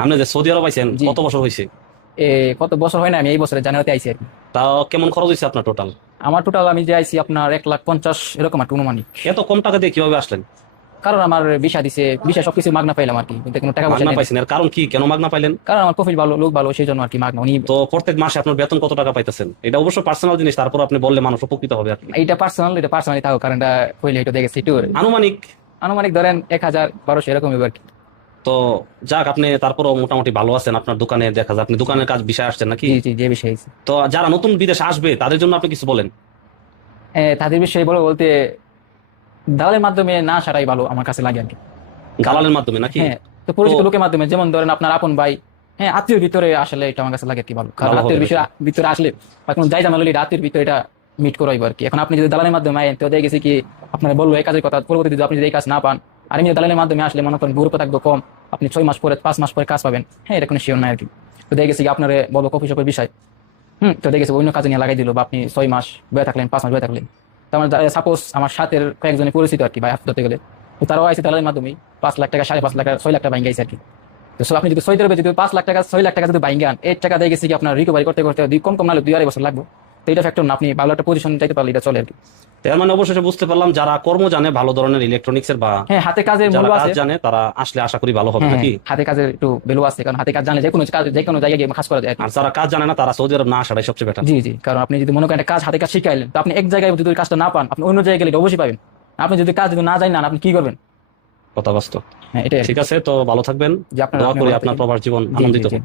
আপনি যে সৌদি আরব আইছেন জি। কত বছর হয়েছে? এ কত বছর হয় না, আমি এই বছরের জানুয়ারিতে আইছি আর কি। তাও কেমন খরচ হয়েছে আপনার টোটাল? আমার টোটাল আমি যে আইছি আপনার 1,50,000 এরকম আর কি অনুমানিক। এত কম টাকা দিয়ে কিভাবে আসলেন? কারণ আমার ভিসা দিছে, ভিসা সবকিছু মাগনা পাইলাম আর কি, কিন্তু কোনো টাকা পয়সা মাগনা নেই। পাইছেন, এর কারণ কি, কেন মাগনা পাইলেন? কারণ আমার প্রফিট ভালো, লোক ভালো, সেই জন্য আর কি মাগনা উনি। তো প্রত্যেক মাসে আপনার বেতন কত টাকা পাইতেছেন? এটা অবশ্য পার্সোনাল জিনিস, তারপর আপনি বললে মানুষ উপকৃত হবে আর কি। এইটা পার্সোনাল, এটা পার্সোনালি থাকো, কারণ এটা হইলে এটা দেখেছি একটু আনুমানিক। আনুমানিক ধরেন 1,000-1,200 এরকম হবে আর কি। তো যাক, আপনি তারপরও মোটামুটি ভালো আছেন। আপনার দোকানে দেখা যায় আপনি দোকানের কাজ বিষয়ে আসছেন নাকি? জি জি, যে বিষয় হয়েছে। তো যারা নতুন বিদেশে আসবে তাদের জন্য আপনি কিছু বলেন। তাদের বিষয়ে বলো বলতে, দালালের মাধ্যমে না আসাটাই ভালো আমার কাছে লাগে আর কি। কারণ দালালের মাধ্যমে নাকি? হ্যাঁ, তো তো পরিচিত লোকের মাধ্যমে, যেমন ধরেন আপনার আপন ভাই, হ্যাঁ আত্মীয়র ভিতরে আসলে এটা আমার কাছে লাগে কি ভালো, কারণ ভালো হবে আত্মীয়র বিষয় নাকি? ভিতরে আসলে বা কোনো যাই জামাল হলে আত্মীয়র ভিতরে এটা মিট করাইব আর কি। এখন আপনি যদি দালালের মাধ্যমে আইন, তো দেখে গেছি কি আপনার বললো এই কাজের কথা, পরবর্তীতে যদি আপনি যদি এই কাজ না পান, আর এমনি দালালের মাধ্যমে আসলে মনে করেন গুরুত্ব থাকবে কম, আপনি 6 মাস পরে 5 মাস পরে কাজ পাবেন, হ্যাঁ এটা কোনো শিওর নাই আর কি। তো দেখে গেছি কি আপনার বলবো কফি শপের বিষয়, তো দেখে গেছি অন্য কাজে নিয়ে লাগাই দিল, বা আপনি 6 মাস বয়ে থাকলেন, 5 মাস বয়ে থাকলেন। তো আমার সাপোজ আমার সাথে কয়েকজনের পরিচিত আর কি ভাই ধরতে গেলে, তো তারাও আইসি দালালের মাধ্যমে 5 লাখ টাকা, 5.5 লাখ টাকা, 6 লাখ টাকা বাইঙ্গে আইসি আর কি। তো আপনি যদি সৌদি আরবে যদি 5 লাখ টাকা 6 লাখ টাকা যদি বাইঙ্গে আন, এই টাকা দিয়ে গেছি কি আপনার রিকভারি করতে করতে কম কম নাহলে 2-2.5 বছর লাগবে। তো এটা ফ্যাক্টর না, আপনি ভালো একটা পজিশন চাইতে পারলে এটা চলে আর কি। এর মানে অবশেষে বুঝতে পারলাম, যারা কর্ম জানে ভালো ধরনের ইলেকট্রনিক্স এর বা হ্যাঁ, হাতে কাজের যারা মূল্য কাজ আছে। জানে তারা আসলে আশা করি ভালো হবে হ্যাঁ হ্যাঁ, নাকি? হাতে কাজের একটু ভ্যালু আছে, কারণ হাতে কাজ জানলে যে কোনো কাজ যে কোনো জায়গায় গিয়ে কাজ করা যায় আর কি। আর যারা কাজ জানে না তারা সৌদি আরব না আসাটাই সবচেয়ে বেটার। জি জি, কারণ আপনি যদি মনে করেন একটা কাজ হাতে কাজ শিখাইলেন, তো আপনি এক জায়গায় যদি ওই কাজটা না পান, আপনি অন্য জায়গায় গেলে এটা অবশ্যই পাবেন। আপনি যদি কাজ যদি না জানেন না, আপনি কি করবেন? কথা বাস্তব। হ্যাঁ এটাই আর কি। ঠিক আছে, তো ভালো থাকবেন। যে আপনার দোয়া আপনি করি ভালো আপনার থাকেন। প্রবাস জীবন জি জি আনন্দিত জি। হোক।